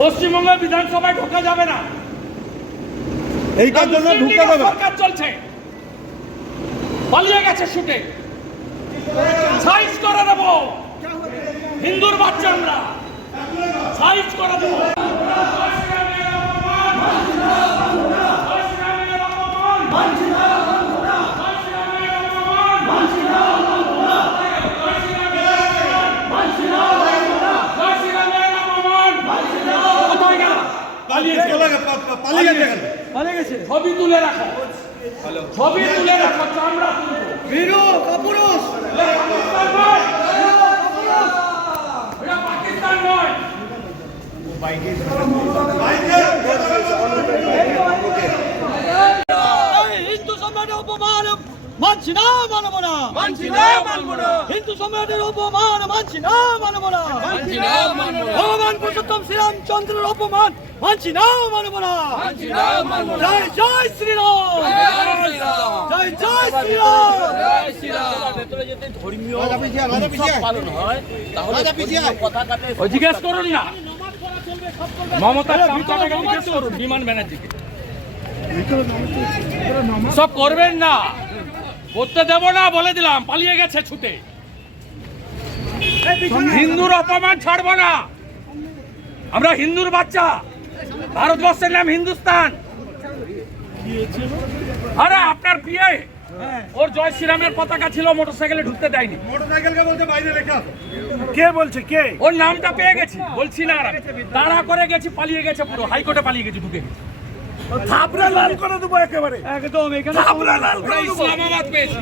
পশ্চিমবঙ্গ বিধানসভায় ঢোকা যাবে না। এইটার জন্য ঢুকতে লীগের সরকার চলছে। পালিয়ে গেছে শুটে সাইজ করে দেবো। হিন্দুর বাচ্চা আমরা সাইজ করে দেবো। পালিয়ে চলে গে- পা- পা- পালিয়ে গেছে। পালিয়ে গেছে। ছবি তুলে রাখো। ছবি তুলে রাখো চামড়া বীরু কাপুরুষ। পাকিস্তান নয়। এটা হিন্দু সম্রাটের অপমান মানছি না মানব না। মানছি না, মানবো না। হিন্দু সম্রাটের অপমান মানছি না মানব না। মানছি না, মানবো না। ভগবান পুরুষোত্তম শ্রীরামচন্দ্রের অপমান মানছি না মানব। জয় জয় শ্রীরাম জয় জয় শ্রীরাম জিজ্ঞেস করুন না। মমতার জিজ্ঞেস করুন বিমান ব্যানার্জিকে। সব করবেন না। করতে দেব না বলে দিলাম। পালিয়ে গেছে ছুটে। হিন্দুর অপমান ছাড়বো না। আমরা হিন্দুর বাচ্চা। ভারতবর্ষের নাম হিন্দুস্তান। আরে আপনার বিয়ে? ওর জয় শ্রীরামের পতাকা ছিল মোটরসাইকেলে ঢুকতে দেয়নি। মোটরসাইকেলকে বলতে বাইরে কে বলছে? কে? ওর নামটা পেয়ে গেছি বলছি না তাড়া করে গেছি পালিয়ে গেছে পুরো হাইকোর্টে পালিয়ে গেছি ঢুকে গেছি। থাপড়া লাল করে দেবো একেবারে। একদম এখানে ওরা ইসলামাবাদ পেয়েছে।